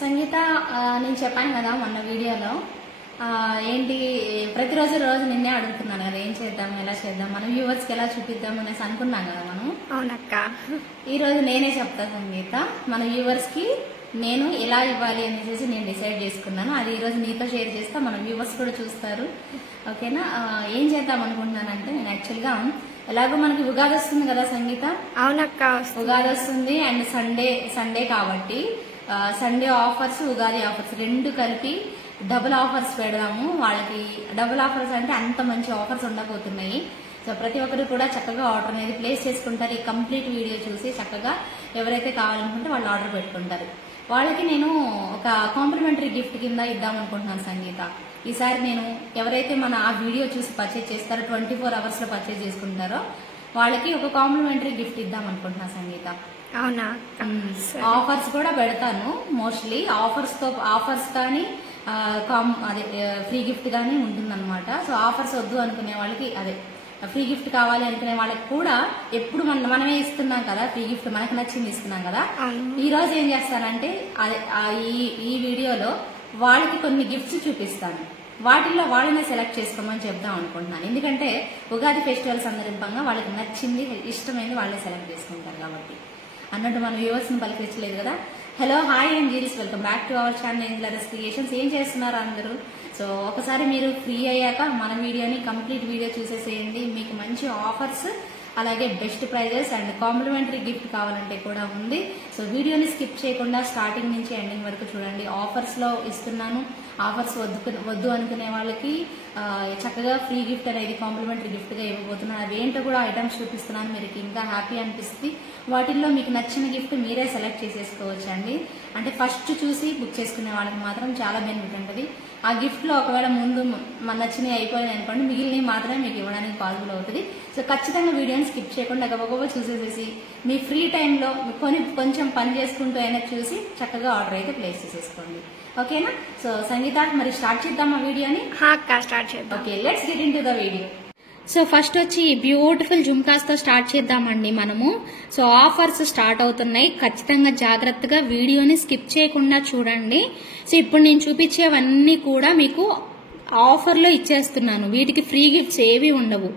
సంగీత నేను చెప్పాను కదా మొన్న వీడియోలో ఏంటి ప్రతిరోజు నిన్నే అడుగుతున్నాను కదా ఏం చేద్దాం ఎలా చేద్దాం మన వ్యూవర్స్కి ఎలా చూపిద్దాం అనేసి అనుకున్నాం కదా మనం. అవునక్క. ఈరోజు నేనే చెప్తా సంగీత, మన వ్యూవర్స్కి నేను ఎలా ఇవ్వాలి అనేసి నేను డిసైడ్ చేసుకున్నాను. అది ఈరోజు నీతో షేర్ చేస్తా, మన వ్యూవర్స్ కూడా చూస్తారు. ఓకేనా? ఏం చేద్దాం అనుకుంటున్నానంటే నేను యాక్చువల్గా ఎలాగో మనకి ఉగాది వస్తుంది కదా సంగీత. అవునక్క. ఉగాది వస్తుంది అండ్ సండే కాబట్టి సండే ఆఫర్స్ ఉగాది ఆఫర్స్ రెండు కలిపి డబుల్ ఆఫర్స్ పెడదాము. వాళ్ళకి డబుల్ ఆఫర్స్ అంటే అంత మంచి ఆఫర్స్ ఉండబోతున్నాయి. సో ప్రతి ఒక్కరు కూడా చక్కగా ఆర్డర్ అనేది ప్లేస్ చేసుకుంటారు. ఈ కంప్లీట్ వీడియో చూసి చక్కగా ఎవరైతే కావాలనుకుంటే వాళ్ళు ఆర్డర్ పెట్టుకుంటారు. వాళ్ళకి నేను ఒక కాంప్లిమెంటరీ గిఫ్ట్ కింద ఇద్దాం అనుకుంటున్నాను సంగీత. ఈసారి నేను ఎవరైతే మన ఆ వీడియో చూసి పర్చేజ్ చేస్తారో 24 hours లో పర్చేజ్ చేసుకుంటారో వాళ్ళకి ఒక కాంప్లిమెంటరీ గిఫ్ట్ ఇద్దాం అనుకుంటున్నా సంగీత. అవునా? ఆఫర్స్ కూడా పెడతాను. మోస్ట్లీ ఆఫర్స్ కానీ అదే ఫ్రీ గిఫ్ట్ కానీ ఉంటుందన్నమాట. సో ఆఫర్స్ వద్దు అనుకునే వాళ్ళకి అదే ఫ్రీ గిఫ్ట్ కావాలి అనుకునే వాళ్ళకి కూడా ఎప్పుడు మనమే ఇస్తున్నాం కదా ఫ్రీ గిఫ్ట్, మనకు నచ్చింది ఇస్తున్నాం కదా. ఈ రోజు ఏం చేస్తానంటే అదే ఈ వీడియోలో వాళ్ళకి కొన్ని గిఫ్ట్స్ చూపిస్తాను. వాటిల్లో వాళ్ళనే సెలెక్ట్ చేసుకోమని చెప్దాం అనుకుంటున్నాను. ఎందుకంటే ఉగాది ఫెస్టివల్ సందర్భంగా వాళ్ళకి నచ్చింది ఇష్టమైంది వాళ్ళే సెలెక్ట్ చేసుకుంటారు కాబట్టి అన్నట్టు మన వ్యూవర్స్ ని పలికించలేదు కదా. హలో, హాయ్ అండ్ జీరీస్, welcome back to our channel ఏంజెలరస్ క్రియేషన్స్. ఏం చేస్తున్నారు అందరూ? సో ఒకసారి మీరు ఫ్రీ అయ్యాక మన వీడియోని కంప్లీట్ వీడియో చూసేసేయండి. మీకు మంచి ఆఫర్స్ అలాగే best prizes and complimentary gift కావాలంటే కూడా ఉంది. సో వీడియోని స్కిప్ చేయకుండా స్టార్టింగ్ నుంచి ఎండింగ్ వరకు చూడండి. ఆఫర్స్ లో ఇస్తున్నాను. ఆఫర్స్ వద్దు అనుకునే వాళ్ళకి చక్కగా ఫ్రీ గిఫ్ట్ అనేది కాంప్లిమెంటరీ గిఫ్ట్ గా ఇవ్వబోతున్నాను. అవేంటో కూడా ఐటమ్స్ చూపిస్తున్నాను. మీరు ఇంకా హ్యాపీ అనిపిస్తుంది. వాటిల్లో మీకు నచ్చిన గిఫ్ట్ మీరే సెలెక్ట్ చేసేసుకోవచ్చు అండి. అంటే ఫస్ట్ చూసి బుక్ చేసుకునే వాళ్ళకి మాత్రం చాలా బెనిఫిట్ ఉంటుంది. ఆ గిఫ్ట్ లో ఒకవేళ ముందు మన నచ్చినవి అయిపోయినాయి అనుకోండి, మిగిలినవి మాత్రమే మీకు ఇవ్వడానికి పాసిబుల్ అవుతుంది. సో ఖచ్చితంగా వీడియోని స్కిప్ చేయకుండా గబగబా చూసేసేసి మీ ఫ్రీ టైంలో కొంచెం పని చేసుకుంటూ అయినా చూసి చక్కగా ఆర్డర్ అయితే ప్లేస్ చేసేసుకోండి. ఓకేనా? సో సంగీత, మరి స్టార్ట్ చేద్దాం ఆ వీడియోని. స్టార్ట్ చేద్దాం. Okay, let's get in to the video. So first వచ్చి బ్యూటిఫుల్ జుమ్కాస్ తో స్టార్ట్ చేద్దామండి మనము. సో ఆఫర్స్ స్టార్ట్ అవుతున్నాయి. ఖచ్చితంగా జాగ్రత్తగా వీడియోని స్కిప్ చేయకుండా చూడండి. సో ఇప్పుడు నేను చూపించేవన్నీ కూడా మీకు ఆఫర్లో ఇచ్చేస్తున్నాను. వీటికి ఫ్రీ గిఫ్ట్స్ ఏవి ఉండవు.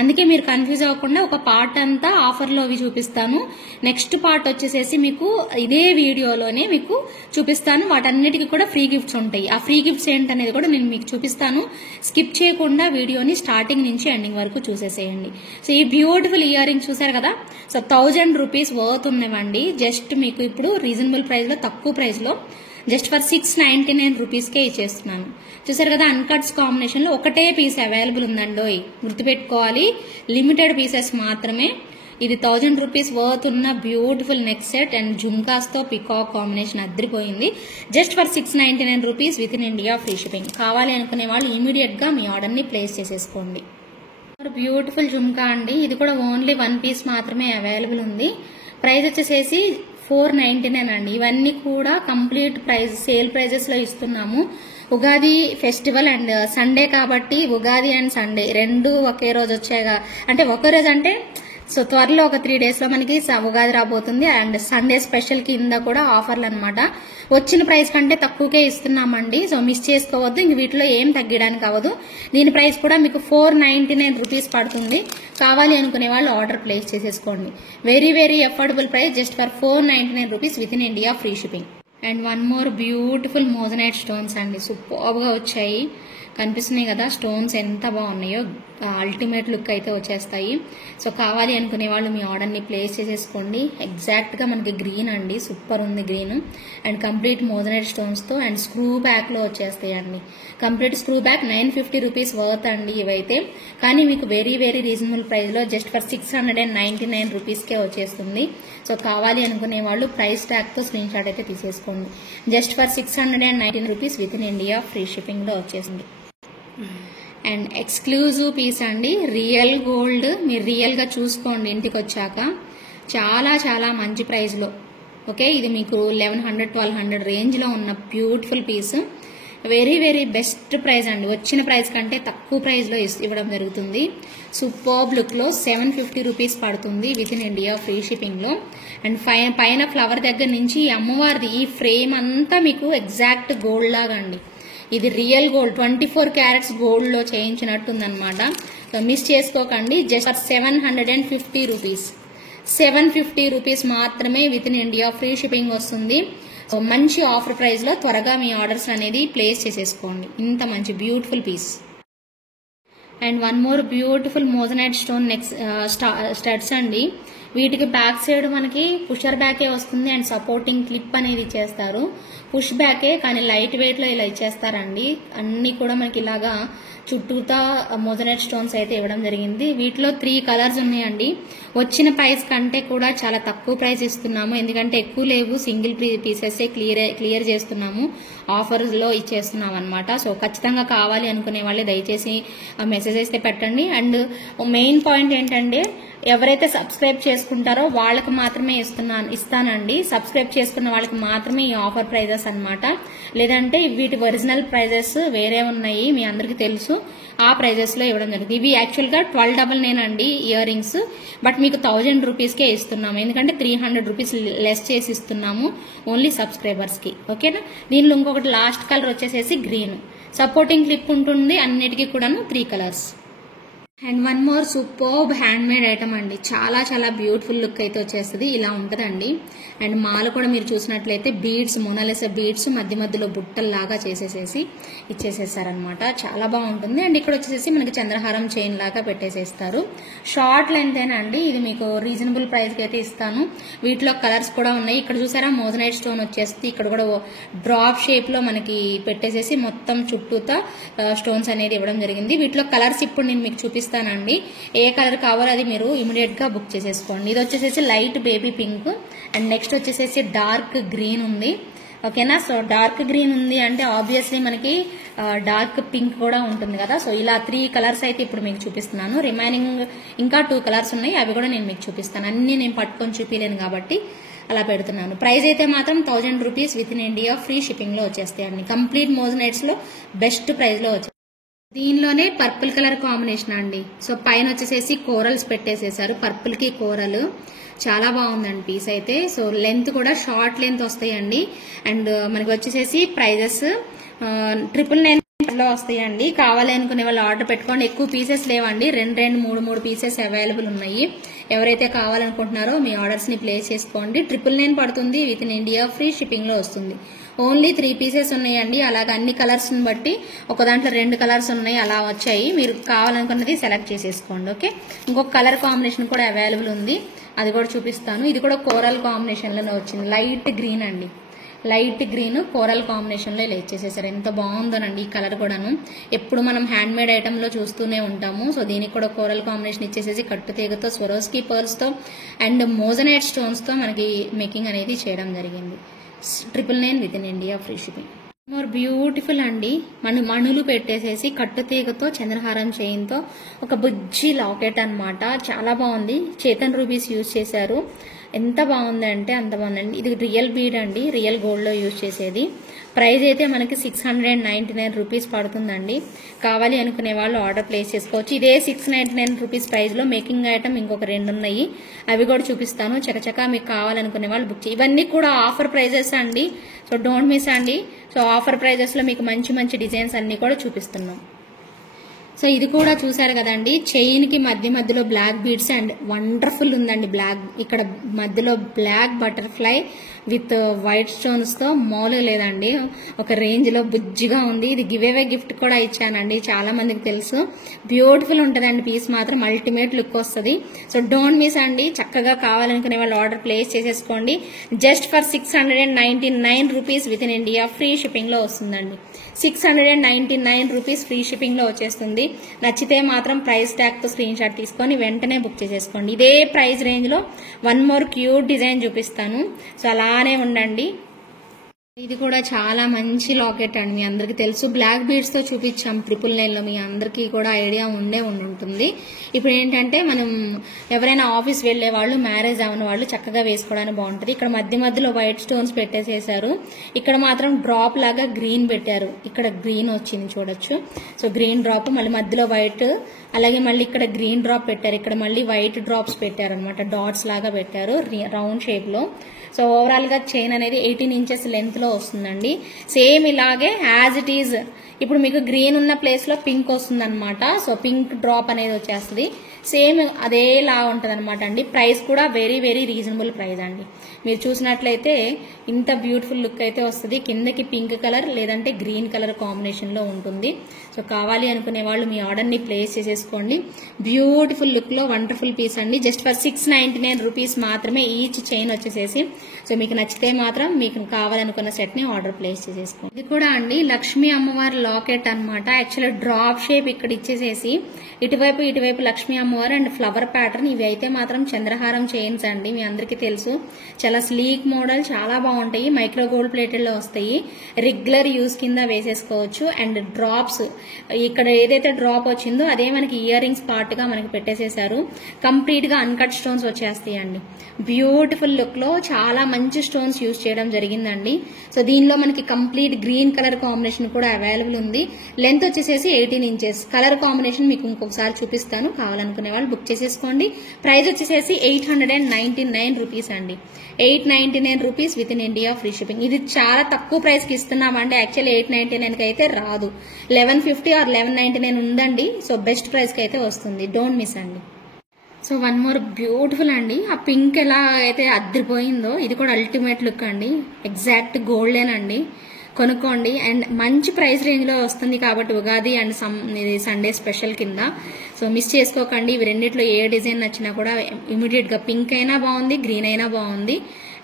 అందుకే మీరు కన్ఫ్యూజ్ అవ్వకుండా ఒక పార్ట్ అంతా ఆఫర్లో అవి చూపిస్తాను. నెక్స్ట్ పార్ట్ వచ్చేసేసి మీకు ఇదే వీడియోలోనే మీకు చూపిస్తాను. వాటన్నిటికీ కూడా ఫ్రీ గిఫ్ట్స్ ఉంటాయి. ఆ ఫ్రీ గిఫ్ట్స్ ఏంటనేది కూడా నేను మీకు చూపిస్తాను. స్కిప్ చేయకుండా వీడియోని స్టార్టింగ్ నుంచి ఎండింగ్ వరకు చూసేసేయండి. సో ఈ బ్యూటిఫుల్ ఇయర్ రింగ్ చూసారు కదా. సో 1000 రూపీస్ వర్త్ ఉన్నవండి. జస్ట్ మీకు ఇప్పుడు రీజనబుల్ ప్రైస్ లో, తక్కువ ప్రైస్ లో జస్ట్ ఫర్ 699 రూపీస్కే ఇచ్చేస్తున్నాను. చూసారు కదా, అన్కట్స్ కాంబినేషన్ లో ఒకటే పీస్ అవైలబుల్ ఉందండోయ్. గుర్తుపెట్టుకోవాలి, లిమిటెడ్ పీసెస్ మాత్రమే. ఇది 1000 రూపీస్ వర్త్ ఉన్న beautiful neck set and jhumkas తో పికాక్ కాంబినేషన్ అద్దరిపోయింది. Just for 699 rupees within India free shipping. కావాలి అనుకునే వాళ్ళు ఇమీడియట్ గా మీ ఆర్డర్ ని ప్లేస్ చేసేసుకోండి. బ్యూటిఫుల్ జుమ్కా అండి. ఇది కూడా ఓన్లీ 1 పీస్ మాత్రమే అవైలబుల్ ఉంది. ప్రైస్ వచ్చేసేసి 499 అండి. ఇవన్నీ కూడా కంప్లీట్ ప్రైస్ సేల్ ప్రైజెస్ లో ఇస్తున్నాము. ఉగాది ఫెస్టివల్ అండ్ సండే కాబట్టి ఉగాది అండ్ సండే రెండు ఒకే రోజు వచ్చాయిగా. అంటే ఒకే రోజు అంటే సో త్వరలో ఒక 3 days లో మనకి ఉగాది రాబోతుంది. అండ్ సండే స్పెషల్ కింద కూడా ఆఫర్లు అనమాట. వచ్చిన ప్రైస్ కంటే తక్కువకే ఇస్తున్నామండి. సో మిస్ చేసుకోవద్దు. ఇంక వీటిలో ఏం తగ్గడానికి అవ్వదు. దీని ప్రైస్ కూడా మీకు 499 రూపీస్ పడుతుంది. కావాలి అనుకునే వాళ్ళు ఆర్డర్ ప్లేస్ చేసేసుకోండి. Very very affordable price, just for 499 rupees within India free shipping. And one more beautiful moissanite stones అండి. సూపర్ గా వచ్చాయి. కనిపిస్తున్నాయి కదా స్టోన్స్ ఎంత బాగున్నాయో. అల్టిమేట్ లుక్ అయితే వచ్చేస్తాయి. సో కావాలి అనుకునే వాళ్ళు మీ ఆర్డర్ ని ప్లేస్ చేసేసుకోండి. ఎగ్జాక్ట్ గా మనకి గ్రీన్ అండి, సూపర్ ఉంది green. And complete moissanite stones తో అండ్ స్క్రూ బ్యాక్ లో వచ్చేస్తాయండి. Complete screw back 950 rupees worth అండి ఇవైతే. కానీ మీకు వెరీ వెరీ రీజనబుల్ ప్రైస్ లో జస్ట్ ఫర్ 699 రూపీస్ కే వచ్చేస్తుంది. సో కావాలి అనుకునే వాళ్ళు ప్రైస్ ట్యాగ్ తో స్క్రీన్ షాట్ అయితే తీసేసుకోండి. Just for 619 rupees within India free shipping లో వచ్చేసింది. అండ్ ఎక్స్క్లూజివ్ పీస్ అండి, రియల్ గోల్డ్. మీరు రియల్ గా చూసుకోండి ఇంటికి వచ్చాక. చాలా చాలా మంచి ప్రైస్ లో. ఓకే, ఇది మీకు 1100-1200 రేంజ్ లో ఉన్న beautiful piece. Very very best price అండి. వచ్చిన ప్రైస్ కంటే తక్కువ ప్రైస్లో ఇవ్వడం జరుగుతుంది. సూపర్బ్ లుక్లో 750 రూపీస్ పడుతుంది విత్ ఇన్ ఇండియా ఫ్రీ షిప్పింగ్లో. అండ్ పైన ఫ్లవర్ దగ్గర నుంచి అమ్మవారిది ఈ ఫ్రేమ్ అంతా మీకు ఎగ్జాక్ట్ గోల్డ్ లాగా అండి. ఇది రియల్ గోల్డ్ 24 క్యారెట్స్ గోల్డ్లో చేయించినట్టుందనమాట. సో మిస్ చేసుకోకండి. జస్ట్ 750 రూపీస్ 750 రూపీస్ మాత్రమే within India free shipping వస్తుంది. సో మంచి ఆఫర్ ప్రైస్లో త్వరగా మీ ఆర్డర్స్ అనేది ప్లేస్ చేసేసుకోండి. ఇంత మంచి beautiful piece. And one more beautiful moissanite stone next studs అండి. వీటికి బ్యాక్ సైడ్ మనకి పుషర్ బ్యాకే వస్తుంది అండ్ సపోర్టింగ్ క్లిప్ అనేది ఇచ్చేస్తారు. పుష్ బ్యాకే కానీ లైట్ వెయిట్ లో ఇలా ఇచ్చేస్తారండి. అన్ని కూడా మనకి ఇలాగా చుట్టూతా మోజనైట్ స్టోన్స్ అయితే ఇవ్వడం జరిగింది. వీటిలో 3 కలర్స్ ఉన్నాయండి. వచ్చిన ప్రైస్ కంటే కూడా చాలా తక్కువ ప్రైస్ ఇస్తున్నాము, ఎందుకంటే ఎక్కువ లేవు, సింగిల్ పీసెస్ క్లియర్ చేస్తున్నాము, ఆఫర్స్ లో ఇచ్చేస్తున్నాం అనమాట. సో ఖచ్చితంగా కావాలి అనుకునే వాళ్ళే దయచేసి మెసేజ్ అయితే పెట్టండి. అండ్ మెయిన్ పాయింట్ ఏంటంటే ఎవరైతే సబ్స్క్రైబ్ చేసుకుంటారో వాళ్ళకి మాత్రమే ఇస్తానండి. సబ్స్క్రైబ్ చేసుకున్న వాళ్ళకి మాత్రమే ఈ ఆఫర్ ప్రైజెస్ అనమాట. లేదంటే వీటి ఒరిజినల్ ప్రైజెస్ వేరే ఉన్నాయి, మీ అందరికీ తెలుసు. ఆ ప్రైజెస్ లో ఇవ్వడం జరుగుతుంది. ఇవి యాక్చువల్ గా 1299 అండి ఇయర్ రింగ్స్. బట్ మీకు 1000 రూపీస్కే ఇస్తున్నాము, ఎందుకంటే 300 రూపీస్ లెస్ చేసి ఇస్తున్నాము ఓన్లీ సబ్స్క్రైబర్స్ కి. ఓకేనా. దీనిలో ఇంకొకటి లాస్ట్ కలర్ వచ్చేసేసి గ్రీన్. సపోర్టింగ్ క్లిప్ ఉంటుంది అన్నిటికీ కూడాను 3 colours. And one more superb hand made item అండి. చాలా చాలా బ్యూటిఫుల్ లుక్ అయితే వచ్చేస్తుంది. ఇలా ఉంటుందండి. అండ్ మాల కూడా మీరు చూసినట్లయితే బీడ్స్, మోనాలిసా బీడ్స్ మధ్య మధ్యలో బుట్టల్లాగా చేసేసేసి ఇచ్చేసేసారనమాట. చాలా బాగుంటుంది. అండ్ ఇక్కడ వచ్చేసేసి మనకి చంద్రహారం చైన్ లాగా పెట్టేసేస్తారు. షార్ట్ లెంత్ అండి. ఇది మీకు రీజనబుల్ ప్రైస్కి అయితే ఇస్తాను. వీటిలో కలర్స్ కూడా ఉన్నాయి. ఇక్కడ చూసారా మోజనైట్ స్టోన్ వచ్చేస్తుంది. ఇక్కడ కూడా డ్రాప్ షేప్ లో మనకి పెట్టేసేసి మొత్తం చుట్టూతా స్టోన్స్ అనేది ఇవ్వడం జరిగింది. వీటిలో కలర్స్ ఇప్పుడు నేను మీకు చూపిస్తానండి. ఏ కలర్ కావాలో అది మీరు ఇమీడియట్ గా బుక్ చేసేసుకోండి. ఇది వచ్చేసేసి light baby pink and next వచ్చేసేసి డార్క్ గ్రీన్ ఉంది. ఓకేనా. సో డార్క్ గ్రీన్ ఉంది అంటే ఆబ్వియస్లీ మనకి డార్క్ పింక్ కూడా ఉంటుంది కదా. సో ఇలా 3 కలర్స్ అయితే ఇప్పుడు మీకు చూపిస్తున్నాను. రిమైనింగ్ ఇంకా 2 కలర్స్ ఉన్నాయి, అవి కూడా నేను మీకు చూపిస్తాను. అన్ని నేను పట్టుకొని చూపించలేను కాబట్టి అలా పెడుతున్నాను. ప్రైస్ అయితే మాత్రం 1000 rupees within India free shipping లో వచ్చేస్తాయండి. కంప్లీట్ మోజనైట్స్ లో బెస్ట్ ప్రైస్ లో వచ్చేస్తాయి. దీనిలోనే పర్పుల్ కలర్ కాంబినేషన్ అండి. సో పైన వచ్చేసేసి కోరల్స్ పెట్టేసేసారు, పర్పుల్ కి కోరల్. చాలా బాగుందండి పీస్ అయితే. సో లెంత్ కూడా షార్ట్ లెంత్ వస్తాయండి. అండ్ మనకి వచ్చేసేసి ప్రైజెస్ 999 లో వస్తాయండి. కావాలి అనుకునే వాళ్ళు ఆర్డర్ పెట్టుకోండి. ఎక్కువ పీసెస్ లేవండి, 2 3 పీసెస్ అవైలబుల్ ఉన్నాయి. ఎవరైతే కావాలనుకుంటున్నారో మీ ఆర్డర్స్ ని ప్లేస్ చేసుకోండి. 999 పడుతుంది within India free shipping లో వస్తుంది. ఓన్లీ 3 పీసెస్ ఉన్నాయండి. అలాగే అన్ని కలర్స్ ని బట్టి ఒక దాంట్లో 2 కలర్స్ ఉన్నాయి, అలా వచ్చాయి. మీరు కావాలనుకున్నది సెలెక్ట్ చేసేసుకోండి. ఓకే. ఇంకొక కలర్ కాంబినేషన్ కూడా అవైలబుల్ ఉంది, అది కూడా చూపిస్తాను. ఇది కూడా కోరల్ కాంబినేషన్ లోనే వచ్చింది. లైట్ గ్రీన్ అండి. లైట్ గ్రీన్ కోరల్ కాంబినేషన్ లో ఇలా ఇచ్చేసేసారు. ఎంత బాగుందోనండి ఈ కలర్ కూడాను. ఎప్పుడు మనం హ్యాండ్ మేడ్ ఐటమ్ లో చూస్తూనే ఉంటాము. సో దీనికి కూడా కోరల్ కాంబినేషన్ ఇచ్చేసేసి కట్టుతీగతో, స్వరోస్కీ పర్ల్స్ తో అండ్ మోజనైట్ స్టోన్స్ తో మనకి మేకింగ్ అనేది చేయడం జరిగింది. 999 with in India free shipping. More beautiful అండి. మణులు పెట్టేసేసి కట్టుతీగతో చంద్రహారం చైన్ తో ఒక బుజ్జి లాకెట్ అన్నమాట. చాలా బాగుంది. చేతన్ రూబీస్ యూజ్ చేశారు. ఎంత బాగుందంటే అంత బాగుందండి. ఇది రియల్ బీడ్ అండి, రియల్ గోల్డ్ లో యూజ్ చేసేది. ప్రైస్ అయితే మనకి 699 రూపీస్ పడుతుందండి. కావాలి అనుకునే వాళ్ళు ఆర్డర్ ప్లేస్ చేసుకోవచ్చు. ఇదే 699 రూపీస్ ప్రైస్ లో మేకింగ్ ఐటమ్ ఇంకొక 2 ఉన్నాయి, అవి కూడా చూపిస్తాను. చకచకా మీకు కావాలనుకునే వాళ్ళు బుక్ చేయండి. ఇవన్నీ కూడా ఆఫర్ ప్రైజెస్ అండి. సో డోంట్ మిస్ అండి. సో ఆఫర్ ప్రైజెస్ లో మీకు మంచి మంచి డిజైన్స్ అన్ని కూడా చూపిస్తున్నాం. సో ఇది కూడా చూసారు కదండి, చైన్ కి మధ్యలో బ్లాక్ బీడ్స్ అండ్ వండర్ఫుల్ ఉందండి. బ్లాక్ ఇక్కడ మధ్యలో black butterfly with white stones తో మామూలుగా లేదండి, ఒక రేంజ్ లో బుజ్జిగా ఉంది. ఇది గివ్ అవే గిఫ్ట్ కూడా ఇచ్చానండి, చాలా మందికి తెలుసు. బ్యూటిఫుల్ ఉంటదండి పీస్ మాత్రం, అల్టిమేట్ లుక్ వస్తుంది. సో డోంట్ మిస్ అండి. చక్కగా కావాలనుకునే వాళ్ళు ఆర్డర్ ప్లేస్ చేసేసుకోండి. Just for 699 rupees within India free shipping లో వస్తుందండి. 699 రూపీస్ ఫ్రీ షిప్పింగ్ లో వచ్చేస్తుంది. నచ్చితే మాత్రం ప్రైస్ ట్యాగ్ తో స్క్రీన్ షాట్ తీసుకొని వెంటనే బుక్ చేసేసుకోండి. ఇదే ప్రైస్ రేంజ్ లో వన్ మోర్ క్యూట్ డిజైన్ చూపిస్తాను. సో అలానే ఉండండి. ఇది కూడా చాలా మంచి లాకెట్ అండి, మీ అందరికి తెలుసు. బ్లాక్ బీడ్స్ తో చూపించాం 999 లో, మీ అందరికీ కూడా ఐడియా ఉంటుంది. ఇప్పుడు ఏంటంటే మనం ఎవరైనా ఆఫీస్ వెళ్లే వాళ్ళు, మ్యారేజ్ అవని వాళ్ళు చక్కగా వేసుకోవడానికి బాగుంటది. ఇక్కడ మధ్యలో వైట్ స్టోన్స్ పెట్టేసేసారు. ఇక్కడ మాత్రం డ్రాప్ లాగా గ్రీన్ పెట్టారు. ఇక్కడ గ్రీన్ వచ్చింది చూడొచ్చు. సో గ్రీన్ డ్రాప్, మళ్ళీ మధ్యలో వైట్, అలాగే మళ్ళీ ఇక్కడ గ్రీన్ డ్రాప్ పెట్టారు. ఇక్కడ మళ్ళీ వైట్ డ్రాప్స్ పెట్టారు అనమాట, డాట్స్ లాగా పెట్టారు రౌండ్ షేప్ లో. సో ఓవరాల్ గా చైన్ అనేది 18 ఇంచెస్ లెంత్ లో వస్తుందండి. సేమ్ ఇలాగే యాజ్ ఇట్ ఈజ్ ఇప్పుడు మీకు గ్రీన్ ఉన్న ప్లేస్ లో పింక్ వస్తుంది అనమాట. సో పింక్ డ్రాప్ అనేది వచ్చేస్తుంది. సేమ్ అదేలా ఉంటది అనమాట అండి. ప్రైస్ కూడా వెరీ వెరీ రీజనబుల్ ప్రైస్ అండి. మీరు చూసినట్లయితే ఇంత బ్యూటిఫుల్ లుక్ అయితే వస్తుంది. కిందకి పింక్ కలర్ లేదంటే గ్రీన్ కలర్ కాంబినేషన్ లో ఉంటుంది. సో కావాలి అనుకునే వాళ్ళు మీ ఆర్డర్ ని ప్లేస్ చేసేసుకోండి. బ్యూటిఫుల్ లుక్ లో వండర్ఫుల్ పీస్ అండి. జస్ట్ ఫర్ 699 రూపీస్ మాత్రమే ఈచ్ చైన్ వచ్చేసేసి. సో మీకు నచ్చితే మాత్రం మీకు కావాలనుకున్న సెట్ ని ఆర్డర్ ప్లేస్ చేసేసుకోండి. ఇది కూడా అండి లక్ష్మీ అమ్మవారి లాకెట్ అనమాట. యాక్చువల్లీ డ్రాప్ షేప్ ఇక్కడ ఇచ్చేసేసి ఇటువైపు లక్ష్మీ అమ్మవారు అండ్ ఫ్లవర్ ప్యాటర్న్. ఇవి అయితే మాత్రం చంద్రహారం చైన్స్ అండి, మీ అందరికీ తెలుసు. చాలా స్లీక్ మోడల్, చాలా బాగుంటాయి. మైక్రో గోల్డ్ ప్లేటెడ్ లో వస్తాయి. రెగ్యులర్ యూస్ కింద వేసేసుకోవచ్చు. అండ్ డ్రాప్స్ ఇక్కడ ఏదైతే డ్రాప్ వచ్చిందో అదే మనకి ఇయర్ రింగ్స్ పార్ట్ గా మనకి పెట్టేసేసారు. కంప్లీట్ గా అన్కట్ స్టోన్స్ వచ్చేస్తాయి అండి. బ్యూటిఫుల్ లుక్ లో చాలా మంచి స్టోన్స్ యూజ్ చేయడం జరిగిందండి. సో దీనిలో మనకి కంప్లీట్ గ్రీన్ కలర్ కాంబినేషన్ కూడా అవైలబుల్ ఉంది. లెంత్ వచ్చేసేసి 18 ఇంచెస్. కలర్ కాంబినేషన్ మీకు ఇంకొకసారి చూపిస్తాను, కావాలనుకునే వాళ్ళు బుక్ చేసేసుకోండి. ప్రైస్ వచ్చేసేసి 899 రూపీస్ అండి. 899 rupees within India free shipping. ఇది చాలా తక్కువ ప్రైస్ కి ఇస్తున్నామండి. యాక్చువల్లీ 899 కి అయితే రాదు, 1150 ఆర్ 1199 ఉందండి. సో బెస్ట్ ప్రైస్ కి అయితే వస్తుంది, డోంట్ మిస్ అండి. సో వన్ మోర్ బ్యూటిఫుల్ అండి. ఆ పింక్ ఎలా అయితే అద్దరిపోయిందో ఇది కూడా అల్టిమేట్ లుక్ అండి. ఎగ్జాక్ట్ గోల్డేనండి, కొనుక్కోండి. అండ్ మంచి ప్రైస్ రేంజ్ లో వస్తుంది కాబట్టి ఉగాది అండ్ ఇది సండే స్పెషల్ కింద. సో మిస్ చేసుకోకండి. ఇవి రెండిట్లో ఏ డిజైన్ నచ్చినా కూడా ఇమీడియట్ గా పింక్ అయినా బాగుంది, గ్రీన్ అయినా బాగుంది.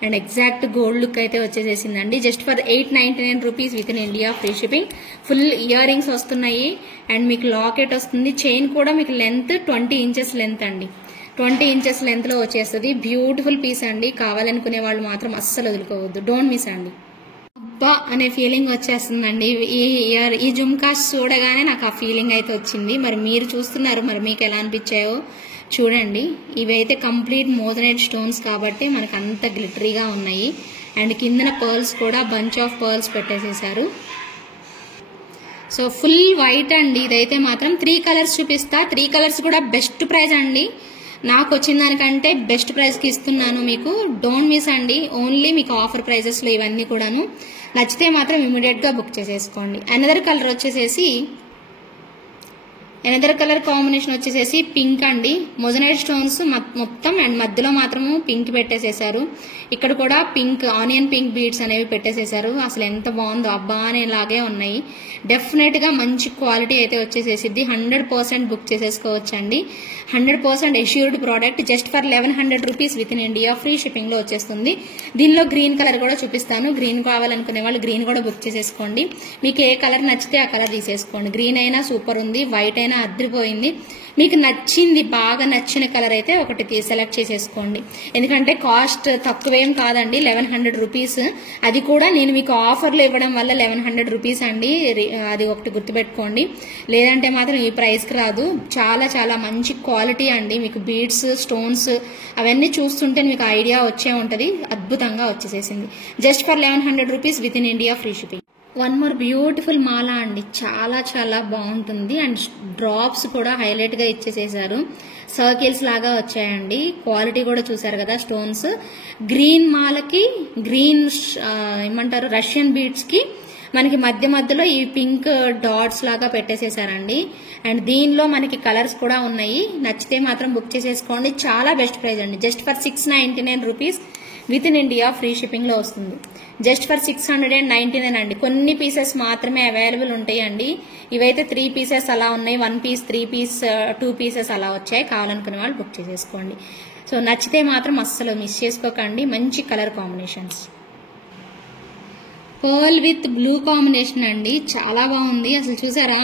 అండ్ ఎగ్జాక్ట్ గోల్డ్ లుక్ అయితే వచ్చేసేసిందండి. Just for 899 rupees within India free shipping. Full earrings వస్తున్నాయి అండ్ మీకు లాకెట్ వస్తుంది. చైన్ కూడా మీకు లెంత్ 20 ఇంచెస్ లెంత్ అండి. 20 ఇంచెస్ లెంత్ లో వచ్చేస్తుంది. బ్యూటిఫుల్ పీస్ అండి. కావాలనుకునే వాళ్ళు మాత్రం అస్సలు వదులుకోవద్దు, డోంట్ మిస్ అండి. అబ్బా అనే ఫీలింగ్ వచ్చేస్తుందండి. ఈ జుమ్కాస్ చూడగానే నాకు ఆ ఫీలింగ్ అయితే వచ్చింది. మరి మీరు చూస్తున్నారు, మరి మీకు ఎలా అనిపించాయో చూడండి. ఇవైతే కంప్లీట్ మోజనైట్ స్టోన్స్ కాబట్టి మనకు అంత గ్లిటరీగా ఉన్నాయి. అండ్ కిందన పర్ల్స్ కూడా బంచ్ ఆఫ్ పర్ల్స్ పెట్టేసేసారు. సో ఫుల్ వైట్ అండి. ఇదైతే మాత్రం 3 కలర్స్ చూపిస్తా. 3 కలర్స్ కూడా బెస్ట్ ప్రైస్ అండి. నాకు వచ్చిన దానికంటే బెస్ట్ ప్రైస్ కి ఇస్తున్నాను మీకు, డోంట్ మిస్ అండి. ఓన్లీ మీకు ఆఫర్ ప్రైజెస్ లో ఇవన్నీ కూడాను. నచ్చితే మాత్రం ఇమీడియట్ గా బుక్ చేసేసుకోండి. అనదర్ కలర్ కాంబినేషన్ వచ్చేసేసి పింక్ అండి. మొజనైట్ స్టోన్స్ మొత్తం అండ్ మధ్యలో మాత్రము పింక్ పెట్టేసేసారు. ఇక్కడ కూడా పింక్ ఆనియన్ పింక్ బీడ్స్ అనేవి పెట్టేసేసారు. అసలు ఎంత బాగుందో, అబ్బా అనేలాగే ఉన్నాయి. డెఫినెట్ గా మంచి క్వాలిటీ అయితే వచ్చేసేసిద్ది. 100% బుక్ చేసేసుకోవచ్చండి. 100% assured product. Just for 1100 rupees within India free shipping లో వచ్చేస్తుంది. దీనిలో గ్రీన్ కలర్ కూడా చూపిస్తాను. గ్రీన్ కావాలనుకునే వాళ్ళు గ్రీన్ కూడా బుక్ చేసేసుకోండి. మీకు ఏ కలర్ నచ్చితే ఆ కలర్ తీసేసుకోండి. గ్రీన్ అయినా సూపర్ ఉంది, వైట్ అయినా అద్దరిపోయింది. మీకు నచ్చింది, బాగా నచ్చిన కలర్ అయితే ఒకటి సెలెక్ట్ చేసేసుకోండి. ఎందుకంటే కాస్ట్ తక్కువేం కాదండి, 1100 రూపీస్. అది కూడా నేను మీకు ఆఫర్లో ఇవ్వడం వల్ల 1100 రూపీస్ అండి. అది ఒకటి గుర్తుపెట్టుకోండి, లేదంటే మాత్రం ఈ ప్రైస్కి రాదు. చాలా చాలా మంచి క్వాలిటీ అండి. మీకు బీడ్స్, స్టోన్స్ అవన్నీ చూస్తుంటే మీకు ఐడియా వచ్చే ఉంటుంది. అద్భుతంగా వచ్చేసేసింది. Just for 1100 rupees within India free shipping. One more beautiful మాల అండి. చాలా చాలా బాగుంటుంది. అండ్ డ్రాప్స్ కూడా హైలైట్ గా ఇచ్చేసేసారు. సర్కిల్స్ లాగా వచ్చాయండి. క్వాలిటీ కూడా చూసారు కదా. స్టోన్స్ గ్రీన్ మాలకి గ్రీన్ ఏమంటారు రష్యన్ బీడ్స్ కి మనకి మధ్యలో ఈ పింక్ డాట్స్ లాగా పెట్టేసేసారండి. అండ్ దీనిలో మనకి కలర్స్ కూడా ఉన్నాయి. నచ్చితే మాత్రం బుక్ చేసేసుకోండి. చాలా బెస్ట్ ప్రైస్ అండి. Just for 699 rupees within India free shipping లో వస్తుంది. జస్ట్ ఫర్ 699 అండి. కొన్ని పీసెస్ మాత్రమే అవైలబుల్ ఉంటాయండి. ఇవైతే 3 పీసెస్ అలా ఉన్నాయి. 1 పీస్, 3 పీస్, 2 పీసెస్ అలా వచ్చాయి. కావాలనుకునే వాళ్ళు బుక్ చేసేసుకోండి. సో నచ్చితే మాత్రం అస్సలు మిస్ చేసుకోకండి. మంచి colour combinations. Pearl with blue combination అండి. చాలా బాగుంది. అసలు చూసారా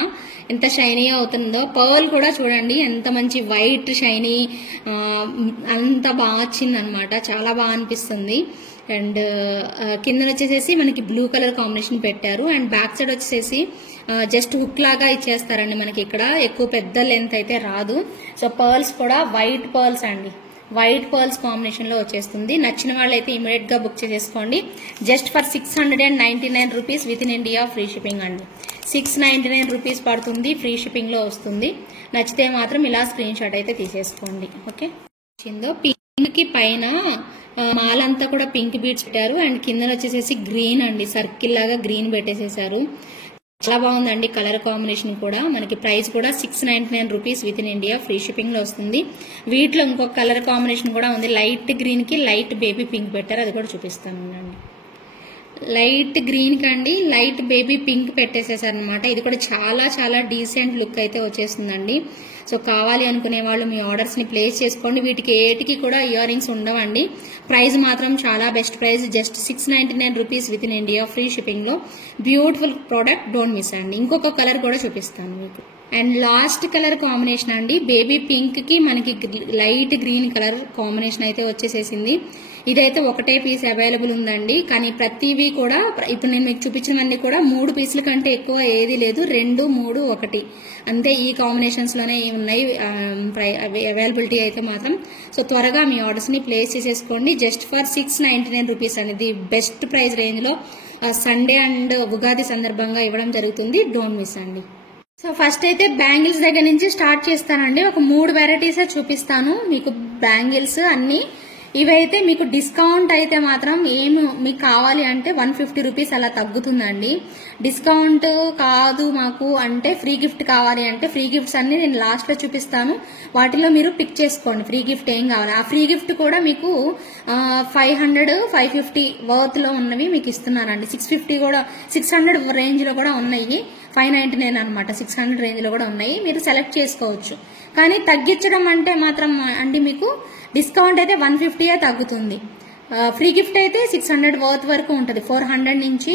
ఎంత షైనీ అవుతుందో. పర్ల్ కూడా చూడండి ఎంత మంచి వైట్ షైనీ, అంత బాగా వచ్చింది అనమాట. చాలా బాగా అనిపిస్తుంది. అండ్ కింద వచ్చేసేసి మనకి బ్లూ కలర్ కాంబినేషన్ పెట్టారు. అండ్ బ్యాక్ సైడ్ వచ్చేసి జస్ట్ హుక్ లాగా ఇచ్చేస్తారండి. మనకి ఇక్కడ ఎక్కువ పెద్ద లెంత్ అయితే రాదు. సో పర్ల్స్ కూడా వైట్ పర్ల్స్ అండి, వైట్ పర్ల్స్ కాంబినేషన్ లో వచ్చేస్తుంది. నచ్చిన వాళ్ళైతే ఇమీడియట్ గా బుక్ చేసేసుకోండి. Just for 699 rupees within India free shipping అండి. 699 రూపీస్ పడుతుంది, ఫ్రీ షిప్పింగ్ లో వస్తుంది. నచ్చితే మాత్రం ఇలా స్క్రీన్ షాట్ అయితే తీసేసుకోండి. ఓకే, పింక్ కి పైన మాలంతా కూడా పింక్ బీడ్స్ పెట్టారు. అండ్ కింద వచ్చేసేసి గ్రీన్ అండి, సర్కిల్ లాగా గ్రీన్ పెట్టేసేసారు. చాలా బాగుందండి కలర్ కాంబినేషన్ కూడా. మనకి ప్రైస్ కూడా 699 rupees within India free shipping లో వస్తుంది. వీటిలో ఇంకొక కలర్ కాంబినేషన్ కూడా ఉంది. లైట్ గ్రీన్ కి లైట్ బేబీ పింక్ పెట్టారు, అది కూడా చూపిస్తాను అండి. లైట్ గ్రీన్ కండి లైట్ బేబీ పింక్ పెట్టేసేసారు అనమాట. ఇది కూడా చాలా చాలా డీసెంట్ లుక్ అయితే వచ్చేస్తుందండి. సో కావాలి అనుకునే వాళ్ళు మీ ఆర్డర్స్ ని ప్లేస్ చేసుకోండి. వీటికి ఏటికి కూడా ఇయర్ రింగ్స్ ఉండవండి. ప్రైస్ మాత్రం చాలా best price, just 699 rupees within India free shipping లో. బ్యూటిఫుల్ ప్రోడక్ట్, డోంట్ మిస్ అండి. ఇంకొక కలర్ కూడా చూపిస్తాను మీకు. అండ్ లాస్ట్ కలర్ కాంబినేషన్ అండి, బేబీ పింక్ కి మనకి లైట్ గ్రీన్ కలర్ కాంబినేషన్ అయితే వచ్చేసేసింది. ఇదైతే ఒకటే పీస్ అవైలబుల్ ఉందండి. కానీ ప్రతివి కూడా ఇప్పుడు నేను మీకు చూపించినవన్నీ కూడా 3 పీసుల కంటే ఎక్కువ ఏది లేదు. 2, 3, 1 అంతే ఈ కాంబినేషన్స్ లోనే ఉన్నాయి అవైలబిలిటీ అయితే మాత్రం. సో త్వరగా మీ ఆర్డర్స్ ని ప్లేస్ చేసేసుకోండి. జస్ట్ ఫర్ 699 రూపీస్ అనేది బెస్ట్ ప్రైస్ రేంజ్ లో సండే అండ్ ఉగాది సందర్భంగా ఇవ్వడం జరుగుతుంది. డోంట్ మిస్ అండి. సో ఫస్ట్ అయితే బ్యాంగిల్స్ దగ్గర నుంచి స్టార్ట్ చేస్తానండి. ఒక 3 వెరైటీస్ చూపిస్తాను మీకు బ్యాంగిల్స్ అన్ని. ఇవైతే మీకు డిస్కౌంట్ అయితే మాత్రం ఏమి మీకు కావాలి అంటే 150 రూపీస్ అలా తగ్గుతుందండి. డిస్కౌంట్ కాదు మాకు అంటే ఫ్రీ గిఫ్ట్ కావాలి అంటే ఫ్రీ గిఫ్ట్స్ అన్ని నేను లాస్ట్ లో చూపిస్తాను. వాటిలో మీరు పిక్ చేసుకోండి ఫ్రీ గిఫ్ట్ ఏం కావాలి. ఆ ఫ్రీ గిఫ్ట్ కూడా మీకు 500, 550 వర్త్ లో ఉన్నవి మీకు ఇస్తున్నానండి. 650 కూడా 600 రేంజ్ లో కూడా ఉన్నాయి. 599 అనమాట, 600 రేంజ్ లో కూడా ఉన్నాయి. మీరు సెలెక్ట్ చేసుకోవచ్చు. కానీ తగ్గించడం అంటే మాత్రం అండి మీకు డిస్కౌంట్ అయితే 150 తగ్గుతుంది. ఫ్రీ గిఫ్ట్ అయితే 600 వర్త్ వరకు ఉంటుంది. 400 నుంచి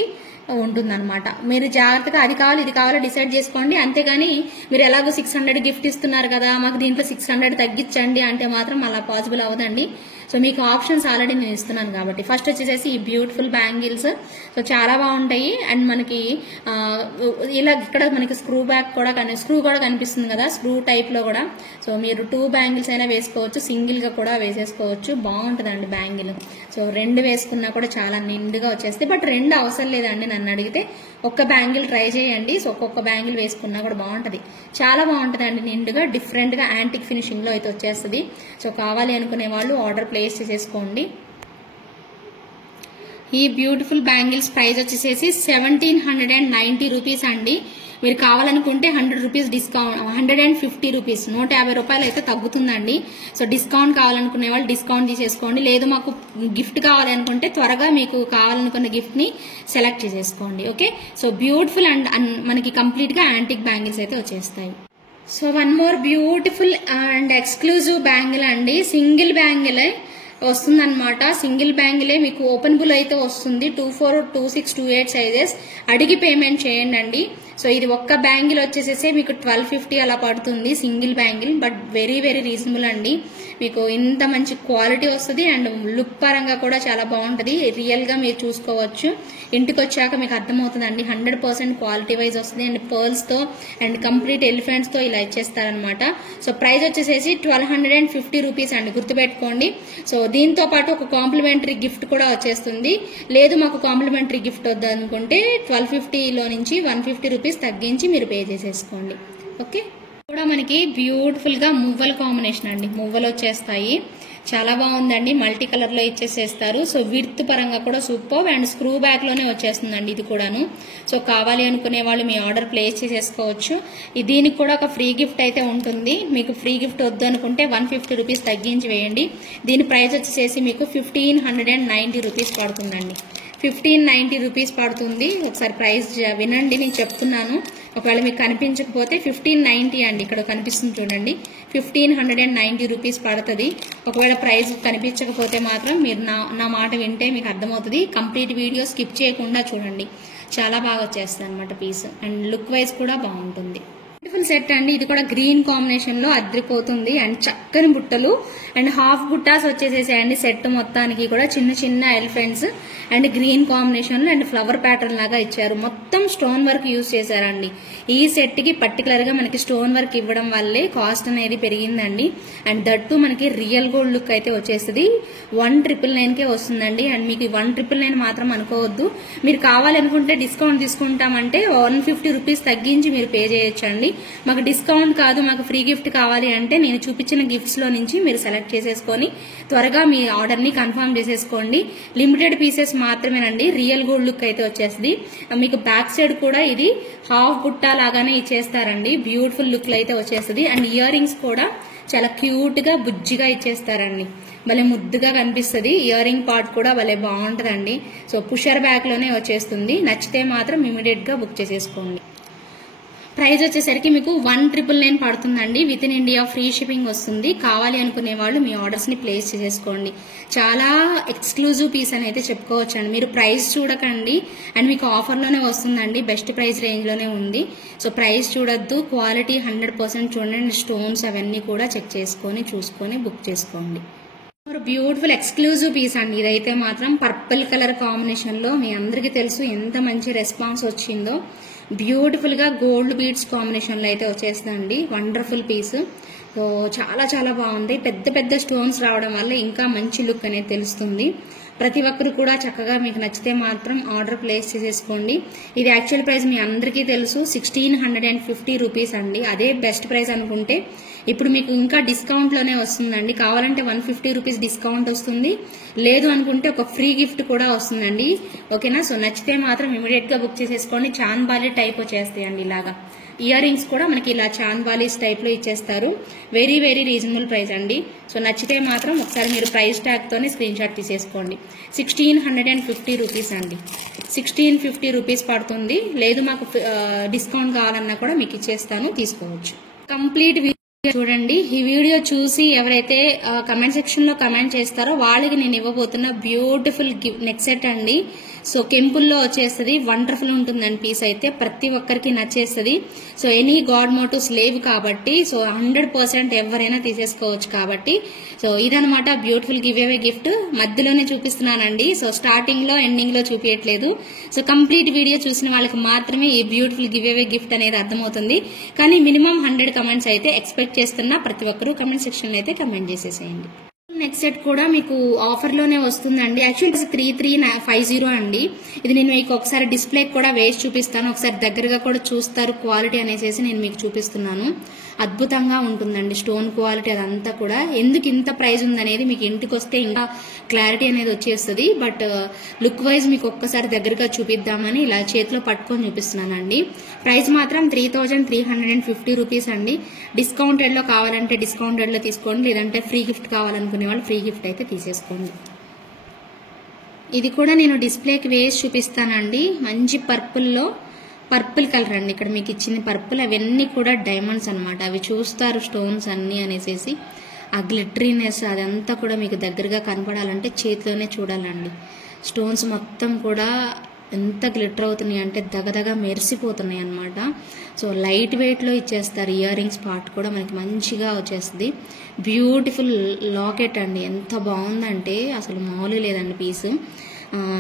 ఉంటుందన్నమాట. మీరు జాగ్రత్తగా అది కావాలి ఇది కావాలో డిసైడ్ చేసుకోండి. అంతేగాని మీరు ఎలాగో 600 గిఫ్ట్ ఇస్తున్నారు కదా మాకు దీంట్లో 600 తగ్గించండి అంటే మాత్రం అలా పాసిబుల్ అవ్వదండి. సో మీకు ఆప్షన్స్ ఆల్రెడీ నేను ఇస్తున్నాను కాబట్టి. ఫస్ట్ వచ్చేసేసి ఈ బ్యూటిఫుల్ బ్యాంగిల్స్. సో చాలా బాగుంటాయి. అండ్ మనకి ఇలా ఇక్కడ మనకి స్క్రూ కూడా కనిపిస్తుంది కదా, స్క్రూ టైప్ లో కూడా. సో మీరు 2 బ్యాంగిల్స్ అయినా వేసుకోవచ్చు, సింగిల్ గా కూడా వేసేసుకోవచ్చు. బాగుంటుందండి బ్యాంగిల్. సో 2 వేసుకున్నా కూడా చాలా నిండుగా వచ్చేస్తాయి. బట్ 2 అవసరం లేదండి నన్ను అడిగితే. ఒక్క బ్యాంగిల్ ట్రై చేయండి. సో ఒక్కొక్క బ్యాంగిల్ వేసుకున్నా కూడా బాగుంటది, చాలా బాగుంటదండి. నిండుగా డిఫరెంట్ గా యాంటిక్ ఫినిషింగ్ లో అయితే వచ్చేస్తుంది. సో కావాలి అనుకునే వాళ్ళు ఆర్డర్ ప్లేస్ చేసేసుకోండి. ఈ బ్యూటిఫుల్ బ్యాంగిల్స్ ప్రైస్ వచ్చేసేసి 1790 రూపీస్ అండి. మీరు కావాలనుకుంటే 100 రూపీస్ డిస్కౌంట్, 150 రూపీస్ 150 రూపాయలు అయితే తగ్గుతుందండి. సో డిస్కౌంట్ కావాలనుకునే వాళ్ళు డిస్కౌంట్ తీసేసుకోండి. లేదు మాకు గిఫ్ట్ కావాలనుకుంటే త్వరగా మీకు కావాలనుకున్న గిఫ్ట్ ని సెలెక్ట్ చేసేసుకోండి. ఓకే, సో బ్యూటిఫుల్ అండ్ మనకి కంప్లీట్ గా యాంటిక్ బ్యాంగిల్స్ అయితే వచ్చేస్తాయి. So 1 more beautiful and exclusive bangle అండి. సింగిల్ బ్యాంగిల్ వస్తుందన్నమాట. సింగిల్ బ్యాంగిలే మీకు ఓపెనబుల్ అయితే వస్తుంది. 24, 26, 28 సైజెస్. అడిగి పేమెంట్ చేయండి అండి. సో ఇది ఒక్క బ్యాంగిల్ వచ్చేసేసి మీకు 1250 అలా పడుతుంది single bangle. But very very reasonable అండి. మీకు ఇంత మంచి క్వాలిటీ వస్తుంది అండ్ లుక్ పరంగా కూడా చాలా బాగుంటది. రియల్ గా మీరు చూసుకోవచ్చు. ఇంటికి వచ్చాక మీకు అర్థమవుతుందండి. 100% క్వాలిటీ వైజ్ వస్తుంది. అండ్ పర్ల్స్ తో అండ్ కంప్లీట్ ఎలిఫెంట్స్ తో ఇలా ఇచ్చేస్తారనమాట. సో ప్రైస్ వచ్చేసేసి 1250 రూపీస్ అండి, గుర్తుపెట్టుకోండి. సో దీంతో పాటు ఒక కాంప్లిమెంటరీ గిఫ్ట్ కూడా వచ్చేస్తుంది. లేదు మాకు కాంప్లిమెంటరీ గిఫ్ట్ వద్దు అనుకుంటే 1250లో నుంచి 150 రూపీస్ తగ్గించి మీరు పే చేసేసుకోండి. ఓకే, కూడా మనకి బ్యూటిఫుల్ గా మువ్వల కాంబినేషన్ అండి. మువ్వలు వచ్చేస్తాయి, చాలా బాగుందండి. మల్టీ కలర్ లో ఇచ్చేసేస్తారు. సో విడ్త్ పరంగా కూడా సూపర్ అండ్ స్క్రూ బ్యాక్ లోనే వచ్చేస్తుందండి ఇది కూడాను. సో కావాలి అనుకునే వాళ్ళు మీ ఆర్డర్ ప్లేస్ చేసేసుకోవచ్చు. దీనికి కూడా ఒక ఫ్రీ గిఫ్ట్ అయితే ఉంటుంది. మీకు ఫ్రీ గిఫ్ట్ వద్దు అనుకుంటే 150 రూపీస్ తగ్గించి వేయండి. దీని ప్రైస్ వచ్చేసి మీకు 1590 రూపీస్ పడుతుందండి. 1590 రూపీస్ పడుతుంది. ఒకసారి ప్రైస్ వినండి, నేను చెప్తున్నాను. ఒకవేళ మీకు కనిపించకపోతే 1590 అండి, ఇక్కడ కనిపిస్తుంది చూడండి. 1590 రూపీస్ పడుతుంది. ఒకవేళ ప్రైస్ కనిపించకపోతే మాత్రం మీరు నా మాట వింటే మీకు అర్థమవుతుంది. కంప్లీట్ వీడియో స్కిప్ చేయకుండా చూడండి, చాలా బాగా వచ్చేస్తుంది అనమాట పీస్. అండ్ లుక్ వైజ్ కూడా బాగుంటుంది. బ్యూటిఫుల్ సెట్ అండి. ఇది కూడా గ్రీన్ కాంబినేషన్ లో అద్రిపోతుంది. అండ్ చక్కని బుట్టలు అండ్ హాఫ్ బుట్టాస్ వచ్చేసేసాయండి. సెట్ మొత్తానికి కూడా చిన్న చిన్న ఎలిఫెంట్స్ అండ్ గ్రీన్ కాంబినేషన్ లో అండ్ ఫ్లవర్ ప్యాటర్న్ లాగా ఇచ్చారు. మొత్తం స్టోన్ వర్క్ యూజ్ చేశారండి. ఈ సెట్ కి పర్టికులర్ గా మనకి స్టోన్ వర్క్ ఇవ్వడం వల్లే కాస్ట్ అనేది పెరిగిందండి. అండ్ దట్టు మనకి రియల్ గోల్డ్ లుక్ అయితే వచ్చేస్తుంది. 1,999 కే వస్తుందండి. అండ్ మీకు 1,999 మాత్రం అనుకోవద్దు. మీరు కావాలనుకుంటే డిస్కౌంట్ తీసుకుంటామంటే 150 రూపీస్ తగ్గించి మీరు పే చేయొచ్చండి. మాకు డిస్కౌంట్ కాదు, మాకు ఫ్రీ గిఫ్ట్ కావాలి అంటే నేను చూపించిన గిఫ్ట్స్ లో నుంచి మీరు సెలెక్ట్ చేసేసుకొని త్వరగా మీ ఆర్డర్ ని కన్ఫర్మ్ చేసేసుకోండి. లిమిటెడ్ పీసెస్ మాత్రమేనండి. రియల్ గోల్డ్ లుక్ అయితే వచ్చేస్తుంది. మీకు బ్యాక్ సైడ్ కూడా ఇది హాఫ్ బుట్టా లాగానే ఇచ్చేస్తారండి. బ్యూటిఫుల్ లుక్ లో అయితే వచ్చేస్తుంది. అండ్ ఇయర్ రింగ్స్ కూడా చాలా క్యూట్ గా బుజ్జిగా ఇచ్చేస్తారండి. భలే ముద్దుగా కనిపిస్తుంది. ఇయర్ రింగ్ పార్ట్ కూడా భలే బాగుంటుందండి. సో పుషర్ బ్యాక్ లోనే వచ్చేస్తుంది. నచ్చితే మాత్రం ఇమీడియట్ గా బుక్ చేసేసుకోండి. ప్రైస్ వచ్చేసరికి మీకు 1,999 పడుతుందండి. With in India free shipping వస్తుంది. కావాలి అనుకునే వాళ్ళు మీ ఆర్డర్స్ ని ప్లేస్ చేసేసుకోండి. చాలా ఎక్స్క్లూజివ్ పీస్ అని అయితే చెప్పుకోవచ్చు అండి. మీరు ప్రైస్ చూడకండి. అండ్ మీకు ఆఫర్ లోనే వస్తుందండి. బెస్ట్ ప్రైస్ రేంజ్ లోనే ఉంది. సో ప్రైస్ చూడొద్దు, క్వాలిటీ 100% చూడండి. స్టోన్స్ అవన్నీ కూడా చెక్ చేసుకొని చూసుకొని బుక్ చేసుకోండి. బ్యూటిఫుల్ ఎక్స్క్లూజివ్ పీస్ అండి. ఇదైతే మాత్రం పర్పుల్ కలర్ కాంబినేషన్ లో మీ అందరికీ తెలుసు ఎంత మంచి రెస్పాన్స్ వచ్చిందో. బ్యూటిఫుల్ గా గోల్డ్ బీడ్స్ కాంబినేషన్ లో అయితే వచ్చేస్తుందండి. Wonderful piece. సో చాలా చాలా బాగుంది. పెద్ద పెద్ద స్టోన్స్ రావడం వల్ల ఇంకా మంచి లుక్ అనేది తెలుస్తుంది. ప్రతి ఒక్కరు కూడా చక్కగా మీకు నచ్చితే మాత్రం ఆర్డర్ ప్లేస్ చేసేసుకోండి. ఇది యాక్చువల్ ప్రైస్ మీ అందరికీ తెలుసు 1,650 రూపీస్ అండి. అదే బెస్ట్ ప్రైస్ అనుకుంటే ఇప్పుడు మీకు ఇంకా డిస్కౌంట్ లోనే వస్తుందండి. కావాలంటే 150 రూపీస్ డిస్కౌంట్ వస్తుంది. లేదు అనుకుంటే ఒక ఫ్రీ గిఫ్ట్ కూడా వస్తుందండి. ఓకేనా? సో నచ్చితే మాత్రం ఇమీడియట్ గా బుక్ చేసేసుకోండి. చాన్బాలి టైప్ వచ్చేస్తాయండి. ఇలాగా ఇయర్ రింగ్స్ కూడా మనకి ఇలా చాన్బాలీస్ టైప్ లో ఇచ్చేస్తారు. వెరీ వెరీ రీజనబుల్ ప్రైస్ అండి. సో నచ్చితే మాత్రం ఒకసారి మీరు ప్రైస్ ట్యాగ్ తోనే స్క్రీన్ షాట్ తీసేసుకోండి. 1,650 రూపీస్ అండి. 1,650 రూపీస్ పడుతుంది. లేదు మాకు డిస్కౌంట్ కావాలన్నా కూడా మీకు ఇచ్చేస్తాను, తీసుకోవచ్చు. కంప్లీట్ చూడండి. ఈ వీడియో చూసి ఎవరైతే కమెంట్ సెక్షన్ లో కమెంట్ చేస్తారో వాళ్ళకి నేను ఇవ్వబోతున్న బ్యూటిఫుల్ నెక్ సెట్ అండి. సో కెంపుల్లో వచ్చేస్తుంది. వండర్ఫుల్ ఉంటుందండి పీస్ అయితే. ప్రతి ఒక్కరికి నచ్చేస్తుంది. సో ఎనీ గాడ్ మోటివ్స్ లేవు కాబట్టి సో 100% ఎవరైనా తీసేసుకోవచ్చు కాబట్టి సో ఇదనమాట బ్యూటిఫుల్ గివ్ అవే గిఫ్ట్. మధ్యలోనే చూపిస్తున్నానండి. సో స్టార్టింగ్ లో ఎండింగ్ లో చూపించట్లేదు. సో కంప్లీట్ వీడియో చూసిన వాళ్ళకి మాత్రమే ఈ బ్యూటిఫుల్ గివ్ అవే గిఫ్ట్ అనేది అర్థమవుతుంది. కానీ మినిమం 100 కమెంట్స్ అయితే ఎక్స్పెక్ట్ చేస్తున్నా. ప్రతి ఒక్కరూ కమెంట్ సెక్షన్ లో అయితే కమెంట్ చేసేసేయండి. నెక్స్ట్ సెట్ కూడా మీకు ఆఫర్ లోనే వస్తుందండి. యాక్చువల్లీ 3,350 అండి. ఇది నేను మీకు ఒకసారి డిస్ప్లే కూడా వేసి చూపిస్తాను. ఒకసారి దగ్గరగా కూడా చూస్తారు క్వాలిటీ అనేసి నేను మీకు చూపిస్తున్నాను. అద్భుతంగా ఉంటుందండి స్టోన్ క్వాలిటీ అదంతా కూడా. ఎందుకు ఇంత ప్రైస్ ఉందనేది మీకు ఇంటికి వస్తే ఇంకా క్లారిటీ అనేది వచ్చేస్తుంది. బట్ లుక్ వైజ్ మీకు ఒక్కసారి దగ్గరగా చూపిద్దామని ఇలా చేతిలో పట్టుకొని చూపిస్తున్నానండి. ప్రైస్ మాత్రం 3,350 రూపీస్ అండి. డిస్కౌంటెడ్ లో కావాలంటే డిస్కౌంటెడ్ లో తీసుకోండి. లేదంటే ఫ్రీ గిఫ్ట్ కావాలనుకునే వాళ్ళు ఫ్రీ గిఫ్ట్ అయితే తీసేసుకోండి. ఇది కూడా నేను డిస్ప్లేకి వేసి చూపిస్తానండి. మంచి పర్పుల్ కలర్ అండి. ఇక్కడ మీకు ఇచ్చింది పర్పుల్. అవన్నీ కూడా డైమండ్స్ అనమాట. అవి చూస్తారు స్టోన్స్ అన్ని అనేసి. ఆ గ్లిటరీనెస్ అదంతా కూడా మీకు దగ్గరగా కనపడాలంటే చేతిలోనే చూడాలండి. స్టోన్స్ మొత్తం కూడా ఎంత గ్లిటర్ అవుతున్నాయి అంటే దగదగ మెరిసిపోతున్నాయి అనమాట. సో లైట్ వెయిట్ లో ఇచ్చేస్తారు. ఇయర్ రింగ్స్ పార్ట్ కూడా మనకి మంచిగా వచ్చేస్తుంది. బ్యూటిఫుల్ లాకెట్ అండి. ఎంత బాగుందంటే అసలు మామూలు లేదండి పీస్.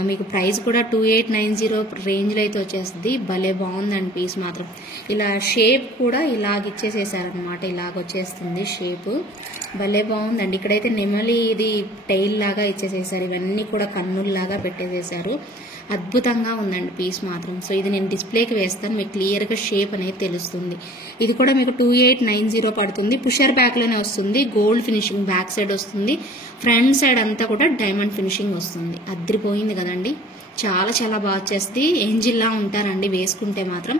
మీకు ప్రైస్ కూడా 2,890 రేంజ్ లో అయితే వచ్చేస్తుంది. భలే బాగుందండి పీస్ మాత్రం. ఇలా షేప్ కూడా ఇలాగ ఇచ్చేసేసారనమాట. ఇలాగ వచ్చేస్తుంది షేప్. భలే బాగుందండి. ఇక్కడైతే నెమలి ఇది టైల్ లాగా ఇచ్చేసేసారు. ఇవన్నీ కూడా కన్నుల్లాగా పెట్టేసేసారు. అద్భుతంగా ఉందండి పీస్ మాత్రం. సో ఇది నేను డిస్ప్లేకి వేస్తాను. మీకు క్లియర్ గా షేప్ అనేది తెలుస్తుంది. ఇది కూడా మీకు 2,890 పడుతుంది. పుషర్ బ్యాక్ లోనే వస్తుంది. గోల్డ్ ఫినిషింగ్ బ్యాక్ సైడ్ వస్తుంది. ఫ్రంట్ సైడ్ అంతా కూడా డైమండ్ ఫినిషింగ్ వస్తుంది. అద్రిపోయింది కదండి. చాలా చాలా బాగా వచ్చేస్తుంది. ఏంజిల్లా ఉంటారండి వేసుకుంటే మాత్రం.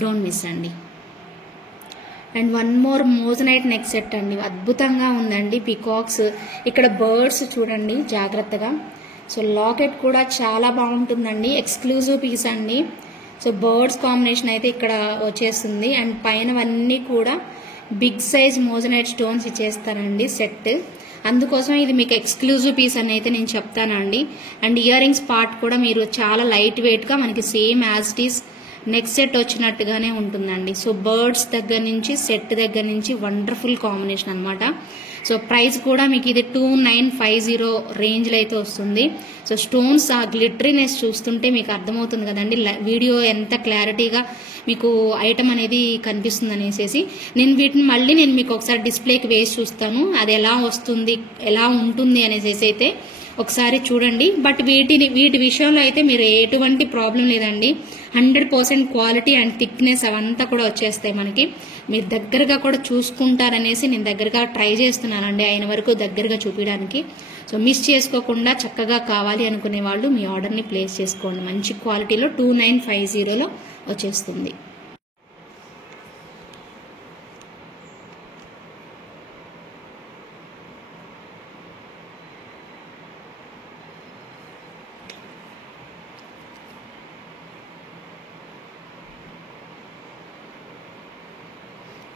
డోంట్ మిస్ అండి. And one more moissanite neck set అండి. అద్భుతంగా ఉందండి. పికాక్స్ ఇక్కడ బర్డ్స్ చూడండి జాగ్రత్తగా. సో లాకెట్ కూడా చాలా బాగుంటుందండి. ఎక్స్క్లూజివ్ పీస్ అండి. సో బర్డ్స్ కాంబినేషన్ అయితే ఇక్కడ వచ్చేస్తుంది. అండ్ పైనవన్నీ కూడా బిగ్ సైజ్ మోజనైట్ స్టోన్స్ ఇచ్చేస్తానండి సెట్. అందుకోసం ఇది మీకు ఎక్స్క్లూజివ్ పీస్ అని అయితే నేను చెప్తానండి. అండ్ ఇయర్ రింగ్స్ పార్ట్ కూడా మీరు చాలా లైట్ వెయిట్ గా మనకి same as it is next set వచ్చినట్టుగానే ఉంటుందండి. సో బర్డ్స్ దగ్గర నుంచి సెట్ దగ్గర నుంచి వండర్ఫుల్ కాంబినేషన్ అనమాట. సో ప్రైస్ కూడా మీకు ఇది 2950 రేంజ్లో అయితే వస్తుంది. సో స్టోన్స్ ఆ గ్లిటరీనెస్ చూస్తుంటే మీకు అర్థమవుతుంది కదండి వీడియో ఎంత క్లారిటీగా మీకు ఐటమ్ అనేది కనిపిస్తుంది అనేసి. నేను వీటిని మళ్ళీ మీకు ఒకసారి డిస్ప్లేకి వేసి చూస్తాను, అది ఎలా వస్తుంది ఎలా ఉంటుంది అనేసి అయితే ఒకసారి చూడండి. బట్ వీటి విషయంలో అయితే మీరు ఎటువంటి ప్రాబ్లం లేదండి. 100% క్వాలిటీ అండ్ థిక్నెస్ అవంతా కూడా వచ్చేస్తాయి మనకి. మీరు దగ్గరగా కూడా చూసుకుంటారనేసి నేను దగ్గరగా ట్రై చేస్తున్నానండి అయిన వరకు దగ్గరగా చూపించడానికి. సో మిస్ చేసుకోకుండా చక్కగా కావాలి అనుకునే వాళ్ళు మీ ఆర్డర్ని ప్లేస్ చేసుకోండి. మంచి క్వాలిటీలో 2950లో వచ్చేస్తుంది.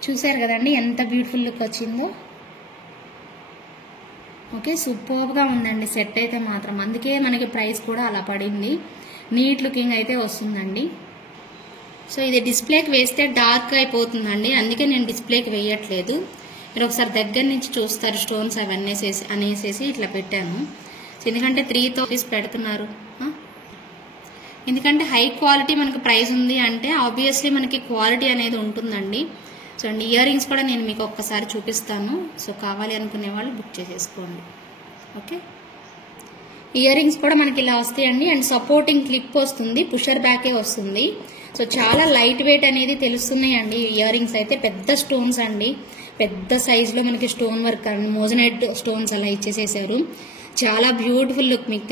చూసారు కదండి ఎంత బ్యూటిఫుల్ లుక్ వచ్చిందో. ఓకే, సూపర్గా ఉందండి సెట్ అయితే మాత్రం. అందుకే మనకి ప్రైస్ కూడా అలా పడింది. నీట్ లుకింగ్ అయితే వస్తుందండి. సో ఇది డిస్ప్లేకి వేస్తే డార్క్ అయిపోతుందండి, అందుకే నేను డిస్ప్లేకి వేయట్లేదు. మీరు ఒకసారి దగ్గర నుంచి చూస్తారు స్టోన్స్ అవన్నీ అనేసి ఇట్లా పెట్టాను. ఎందుకంటే 3,000 పెడుతున్నారు, ఎందుకంటే హై క్వాలిటీ మనకి ప్రైస్ ఉంది అంటే ఆబ్వియస్లీ మనకి క్వాలిటీ అనేది ఉంటుందండి. సో అండ్ ఇయర్ రింగ్స్ కూడా నేను మీకు ఒక్కసారి చూపిస్తాను. సో కావాలి అనుకునే వాళ్ళు బుక్ చేసేసుకోండి. ఓకే, ఇయర్ రింగ్స్ కూడా మనకి ఇలా వస్తాయండి. అండ్ సపోర్టింగ్ క్లిప్ వస్తుంది, పుషర్ బ్యాకే వస్తుంది. సో చాలా లైట్ వెయిట్ అనేది తెలుస్తున్నాయండి ఇయర్ రింగ్స్ అయితే. పెద్ద స్టోన్స్ అండి, పెద్ద సైజులో మనకి స్టోన్ వర్క్ అండి, మోజనైట్ స్టోన్స్ అలా ఇచ్చేసేసారు. చాలా బ్యూటిఫుల్ లుక్ మీకు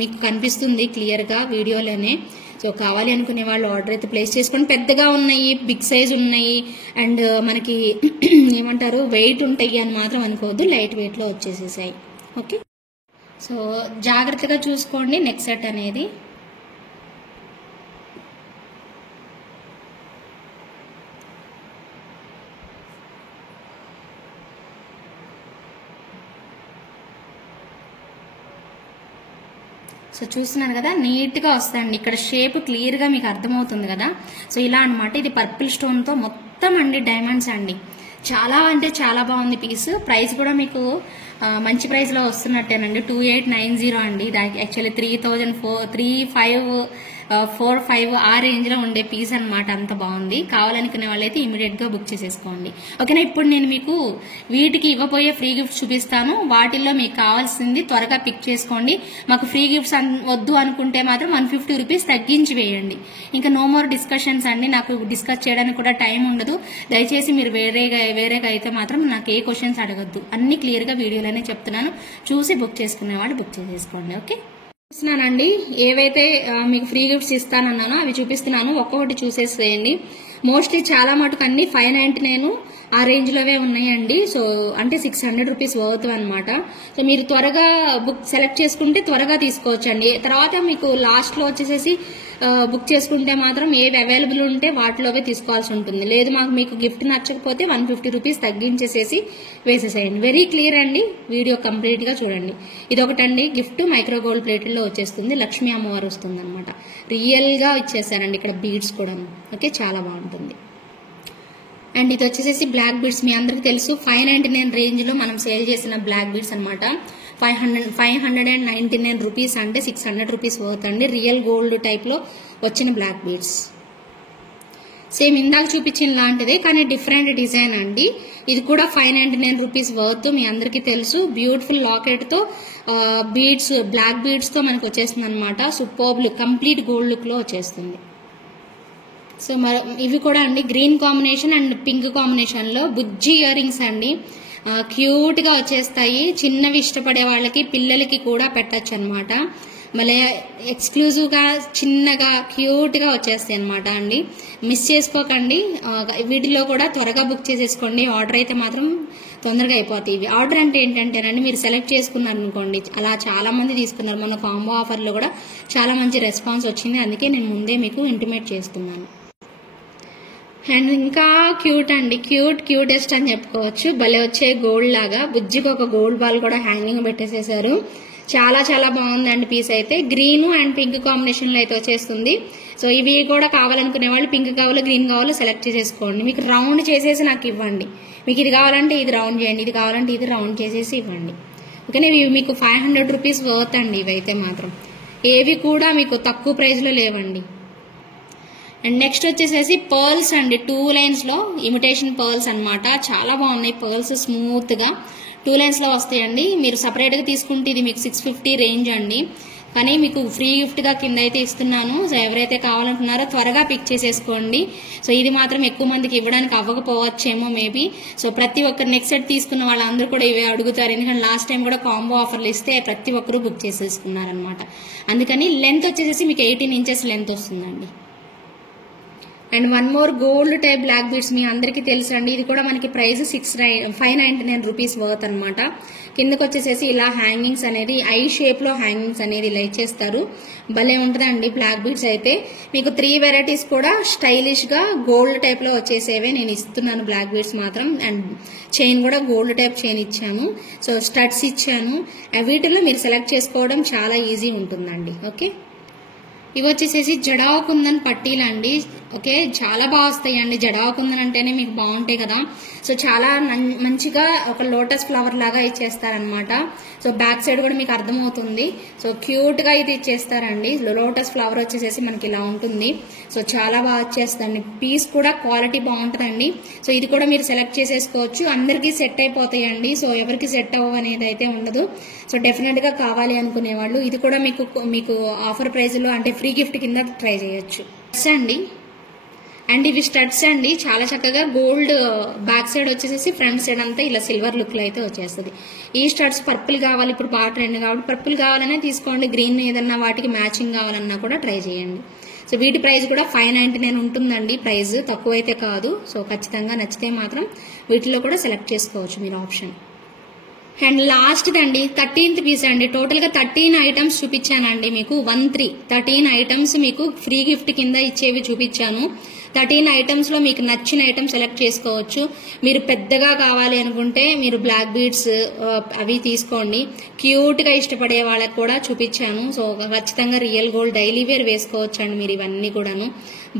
మీకు కనిపిస్తుంది క్లియర్గా వీడియోలోనే. సో కావాలి అనుకునే వాళ్ళు ఆర్డర్ అయితే ప్లేస్ చేసుకొని, పెద్దగా ఉన్నాయి, బిగ్ సైజ్ ఉన్నాయి, అండ్ మనకి ఏమంటారు వెయిట్ ఉంటాయి అని మాత్రం అనుకోవద్దు, లైట్ వెయిట్లో వచ్చేసేసాయి. ఓకే, సో జాగ్రత్తగా చూసుకోండి నెక్స్ట్ సెట్ అనేది. సో చూస్తున్నారు కదా నీట్గా వస్తాయండి. ఇక్కడ షేప్ క్లియర్గా మీకు అర్థమవుతుంది కదా. సో ఇలా అనమాట. ఇది పర్పుల్ స్టోన్తో మొత్తం అండి డైమండ్స్ అండి. చాలా అంటే చాలా బాగుంది పీస్. ప్రైస్ కూడా మీకు మంచి ప్రైస్లో వస్తున్నట్టేనండి. 2890 అండి. యాక్చువల్లీ 3,545 ఆ రేంజ్లో ఉండే పీస్ అనమాట. అంత బాగుంది. కావాలనుకునే వాళ్ళైతే ఇమీడియట్గా బుక్ చేసేసుకోండి. ఓకేనా, ఇప్పుడు నేను మీకు వీటికి ఇవ్వబోయే ఫ్రీ గిఫ్ట్స్ చూపిస్తాను. వాటిల్లో మీకు కావాల్సింది త్వరగా పిక్ చేసుకోండి. మాకు ఫ్రీ గిఫ్ట్స్ వద్దు అనుకుంటే మాత్రం 150 రూపీస్ తగ్గించి వేయండి. ఇంకా నో మోర్ డిస్కషన్స్ అండి. నాకు డిస్కస్ చేయడానికి కూడా టైం ఉండదు. దయచేసి మీరు వేరేగా అయితే మాత్రం నాకు ఏ క్వశ్చన్స్ అడగద్దు. అన్ని క్లియర్గా వీడియోలోనే చెప్తున్నాను. చూసి బుక్ చేసుకునే వాళ్ళు బుక్ చేసేసుకోండి. ఓకే, చూస్తున్నానండి. ఏవైతే మీకు ఫ్రీ గిఫ్ట్స్ ఇస్తానన్నానో అవి చూపిస్తున్నాను. ఒక్కొక్కటి చూసేసేయండి. మోస్ట్లీ చాలా మటుకు అన్ని 599 ఆ రేంజ్లోవే ఉన్నాయండి. సో అంటే 600 రూపీస్ వర్త్ అనమాట. సో మీరు త్వరగా సెలెక్ట్ చేసుకుంటే త్వరగా తీసుకోవచ్చండి. తర్వాత మీకు లాస్ట్లో వచ్చేసేసి బుక్ చేసుకుంటే మాత్రం ఏవి అవైలబుల్ ఉంటే వాటిలోవే తీసుకోవాల్సి ఉంటుంది. లేదు మీకు గిఫ్ట్ నచ్చకపోతే 150 రూపీస్ తగ్గించేసేసి వేసేసేయండి. వెరీ క్లియర్ అండి, వీడియో కంప్లీట్గా చూడండి. ఇదొకటండి గిఫ్ట్ మైక్రో గోల్డ్ ప్లేట్లో వచ్చేస్తుంది. లక్ష్మీ అమ్మవారు వస్తుంది అనమాట. రియల్గా ఇచ్చేసారండి ఇక్కడ బీడ్స్ కూడా. ఓకే, చాలా బాగుంటుంది. అండ్ ఇది వచ్చేసేసి బ్లాక్ బీడ్స్. మీ అందరికీ తెలుసు 599 రేంజ్లో మనం సేల్ చేసిన బ్లాక్ బీడ్స్ అనమాట. 599 రూపీస్ అంటే 600 రూపీస్ వర్త్ అండి. రియల్ గోల్డ్ టైప్లో వచ్చిన బ్లాక్ బీడ్స్. సేమ్ ఇందాక చూపించిన లాంటిదే కానీ డిఫరెంట్ డిజైన్ అండి. ఇది కూడా 599 రూపీస్ వర్త్. మీ అందరికీ తెలుసు. బ్యూటిఫుల్ లాకెట్తో బీడ్స్, బ్లాక్ బీడ్స్తో మనకు వచ్చేస్తుంది అనమాట. సూపర్బ్ లుక్, కంప్లీట్ గోల్డ్ లుక్లో వచ్చేస్తుంది. సో ఇవి కూడా అండి గ్రీన్ కాంబినేషన్ అండ్ పింక్ కాంబినేషన్లో బుజ్జి ఇయర్ రింగ్స్ అండి. క్యూట్గా వచ్చేస్తాయి. చిన్నవి ఇష్టపడే వాళ్ళకి, పిల్లలకి కూడా పెట్టచ్చు అనమాట. మళ్ళీ ఎక్స్క్లూజివ్గా చిన్నగా క్యూట్గా వచ్చేస్తాయి అనమాట అండి. మిస్ చేసుకోకండి. వీటిలో కూడా త్వరగా బుక్ చేసేసుకోండి. ఆర్డర్ అయితే మాత్రం తొందరగా అయిపోతాయి. ఇవి ఆర్డర్ అంటే ఏంటంటేనండి, మీరు సెలెక్ట్ చేసుకున్నారు అనుకోండి, అలా చాలా మంది తీసుకున్నారు. మొన్న కాంబో ఆఫర్లో కూడా చాలా మంచి రెస్పాన్స్ వచ్చింది. అందుకే నేను ముందే మీకు ఇంటిమేట్ చేస్తున్నాను. అండ్ ఇంకా క్యూట్ అండి, క్యూటెస్ట్ అని చెప్పుకోవచ్చు. భలే వచ్చే గోల్డ్ లాగా బుజ్జికి ఒక గోల్డ్ బాల్ కూడా హ్యాంగింగ్ పెట్టేసేసారు. చాలా చాలా బాగుందండి పీస్ అయితే. గ్రీన్ అండ్ పింక్ కాంబినేషన్ లో అయితే వచ్చేస్తుంది. సో ఇవి కూడా కావాలనుకునే వాళ్ళు పింక్ కావాలో గ్రీన్ కావాలో సెలెక్ట్ చేసేసుకోండి. మీకు రౌండ్ చేసేసి నాకు ఇవ్వండి. మీకు ఇది కావాలంటే ఇది రౌండ్ చేయండి, ఇది కావాలంటే ఇది రౌండ్ చేసేసి ఇవ్వండి. ఓకేనా, ఇవి మీకు 500 రూపీస్ వర్త్ అండి. ఇవైతే మాత్రం ఏవి కూడా మీకు తక్కువ ప్రైస్ లో లేవండి. అండ్ నెక్స్ట్ వచ్చేసేసి పర్ల్స్ అండి, 2 లైన్స్ లో ఇమిటేషన్ పర్ల్స్ అన్నమాట. చాలా బాగున్నాయి పర్ల్స్, స్మూత్ గా 2 లైన్స్ లో వస్తాయండి. మీరు సపరేట్ గా తీసుకుంటే ఇది మీకు 650 రేంజ్ అండి, కానీ మీకు ఫ్రీ గిఫ్ట్ గా కింద అయితే ఇస్తున్నాను. సో ఎవరైతే కావాలంటున్నారో త్వరగా పిక్ చేసేసుకోండి. సో ఇది మాత్రం ఎక్కువ మందికి ఇవ్వడానికి అవ్వకపోవచ్చేమో మేబీ. సో ప్రతి ఒక్కరు నెక్స్ట్ సెట్ తీసుకున్న వాళ్ళందరూ కూడా ఇవే అడుగుతారు, ఎందుకంటే లాస్ట్ టైం కూడా కాంబో ఆఫర్లు ఇస్తే ప్రతి ఒక్కరు బుక్ చేసేసుకున్నారనమాట. అందుకని లెంత్ వచ్చేసి మీకు 18 ఇంచెస్ లెంత్ వస్తుందండి. And one more gold type black beads మీ అందరికీ తెలుసు అండి. ఇది కూడా మనకి ప్రైస్ 599 రూపీస్ వర్త్ అనమాట. కిందకి వచ్చేసేసి ఇలా హ్యాంగింగ్స్ అనేది ఐ షేప్ లో హ్యాంగింగ్స్ అనేది ఇలా ఇచ్చేస్తారు. భలే ఉంటుందండి బ్లాక్ బీడ్స్ అయితే. మీకు 3 వెరైటీస్ కూడా స్టైలిష్ గా గోల్డ్ టైప్ లో వచ్చేసేవే నేను ఇస్తున్నాను బ్లాక్ బీడ్స్ మాత్రం. అండ్ చైన్ కూడా గోల్డ్ టైప్ చైన్ ఇచ్చాను. సో స్టడ్స్ ఇచ్చాను. వీటిలో మీరు సెలెక్ట్ చేసుకోవడం చాలా ఈజీ ఉంటుందండి. ఓకే, ఇవి వచ్చేసేసి జడావు కుందన్ పట్టీలు అండి. ఓకే, చాలా బాగా వస్తాయండి. జడావు కుందన్ అంటేనే మీకు బాగుంటాయి కదా. సో చాలా మంచిగా ఒక లోటస్ ఫ్లవర్ లాగా ఇచ్చేస్తారనమాట. సో బ్యాక్ సైడ్ కూడా మీకు అర్థమవుతుంది. సో క్యూట్ గా ఇది ఇచ్చేస్తారండి. లోటస్ ఫ్లవర్ వచ్చేసేసి మనకి ఇలా ఉంటుంది. సో చాలా బాగా వచ్చేస్తుంది. పీస్ కూడా క్వాలిటీ బాగుంటుందండి. సో ఇది కూడా మీరు సెలెక్ట్ చేసేసుకోవచ్చు. అందరికీ సెట్ అయిపోతాయండి. సో ఎవరికి సెట్ అవ్వ అనేది అయితే ఉండదు. సో డెఫినెట్ గా కావాలి అనుకునే వాళ్ళు ఇది కూడా మీకు ఆఫర్ ప్రైస్ లో అంటే ఫ్రీ గిఫ్ట్ కింద ట్రై చేయొచ్చు అండి. అండ్ ఇవి స్టడ్స్ అండి, చాలా చక్కగా గోల్డ్ బ్యాక్ సైడ్ వచ్చేసేసి ఫ్రంట్ సైడ్ అంతా ఇలా సిల్వర్ లుక్ లో అయితే వచ్చేస్తుంది. ఈ స్టడ్స్ పర్పుల్ కావాలి, ఇప్పుడు బాగా ట్రెండ్ కాబట్టి పర్పుల్ కావాలనే తీసుకోండి. గ్రీన్ ఏదన్నా వాటికి మ్యాచింగ్ కావాలన్నా కూడా ట్రై చేయండి. సో వీటి ప్రైస్ కూడా 599 ఉంటుందండి. ప్రైస్ తక్కువ అయితే కాదు. సో ఖచ్చితంగా నచ్చితే మాత్రం వీటిలో కూడా సెలెక్ట్ చేసుకోవచ్చు మీరు ఆప్షన్. అండ్ లాస్ట్ దండి 13th పీస్ అండి. టోటల్ గా 13 ఐటమ్స్ చూపించానండి మీకు. 13 ఐటమ్స్ మీకు ఫ్రీ గిఫ్ట్ కింద ఇచ్చేవి చూపించాను. 13 ఐటమ్స్ లో మీకు నచ్చిన ఐటమ్ సెలెక్ట్ చేసుకోవచ్చు. మీరు పెద్దగా కావాలి అనుకుంటే మీరు బ్లాక్ బీడ్స్ అవి తీసుకోండి. క్యూట్ గా ఇష్టపడే వాళ్ళకి కూడా చూపించాను. సో ఖచ్చితంగా రియల్ గోల్డ్ డైలీ వేర్ వేసుకోవచ్చు అండి మీరు. ఇవన్నీ కూడాను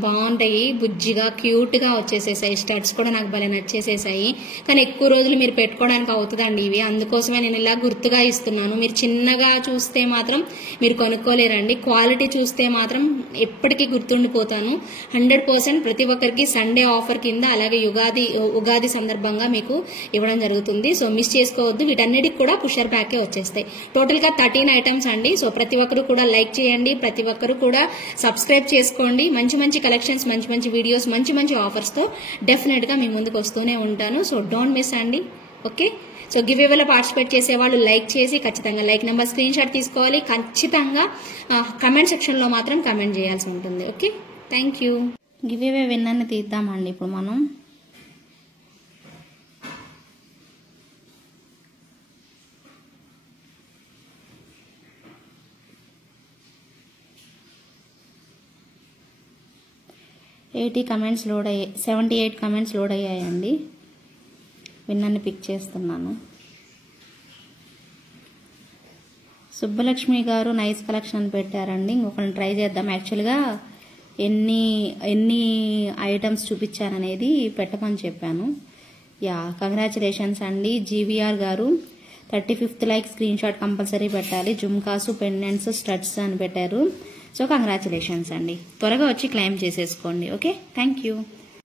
బాగుంటాయి, బుజ్జిగా క్యూట్ గా వచ్చేసేసాయి. స్టడ్స్ కూడా నాకు భలే నచ్చేసేసాయి. కానీ ఎక్కువ రోజులు మీరు పెట్టుకోవడానికి అవుతుందండి ఇవి. అందుకోసమే నేను ఇలా గుర్తుగా ఇస్తున్నాను. మీరు చిన్నగా చూస్తే మాత్రం మీరు కొనుక్కోలేరండి. క్వాలిటీ చూస్తే మాత్రం ఎప్పటికీ గుర్తుండిపోతాను. 100% ప్రతి ఒక్కరికి సండే ఆఫర్ కింద, అలాగే ఉగాది సందర్భంగా మీకు ఇవ్వడం జరుగుతుంది. సో మిస్ చేసుకోవద్దు. వీటన్నిటికి కూడా పుషర్ బ్యాకే వచ్చేస్తాయి. టోటల్ గా 13 ఐటమ్స్ అండి. సో ప్రతి ఒక్కరు కూడా లైక్ చేయండి, ప్రతి ఒక్కరు కూడా సబ్స్క్రైబ్ చేసుకోండి. మంచి మంచి కలెక్షన్స్, మంచి మంచి వీడియోస్, మంచి మంచి ఆఫర్స్ తో డెఫినెట్ గా మీ ముందుకు వస్తూనే ఉంటాను. సో డోంట్ మిస్ అండి. ఓకే, సో గివ్ అవేలో పార్టిసిపేట్ చేసే వాళ్ళు లైక్ చేసి ఖచ్చితంగా లైక్ నెంబర్ స్క్రీన్ షాట్ తీసుకోవాలి. ఖచ్చితంగా కమెంట్ సెక్షన్ లో మాత్రం కమెంట్ చేయాల్సి ఉంటుంది. Okay, thank you. Give away విన్నర్ని తీద్దామండి ఇప్పుడు మనం. కమెంట్స్ లోడ్ అయ్యాయి, 78 కమెంట్స్ లోడ్ అయ్యాయండి. విన్నర్ని పిక్ చేస్తున్నాను. సుబ్బలక్ష్మి గారు నైస్ కలెక్షన్ పెట్టారండి. ఇంకొకరిని ట్రై చేద్దాం. యాక్చువల్గా ఎన్ని ఐటమ్స్ చూపించాననేది పెట్టమని చెప్పాను. యా, కంగ్రాచులేషన్స్ అండి. జీవీఆర్ గారు 35th like screen shot compulsory పెట్టాలి. జుమ్కాసు, పెండెంట్స్, స్టడ్స్ అని పెట్టారు. సో కంగ్రాచులేషన్స్ అండి. త్వరగా వచ్చి క్లెయిమ్ చేసేసుకోండి. Okay, thank you.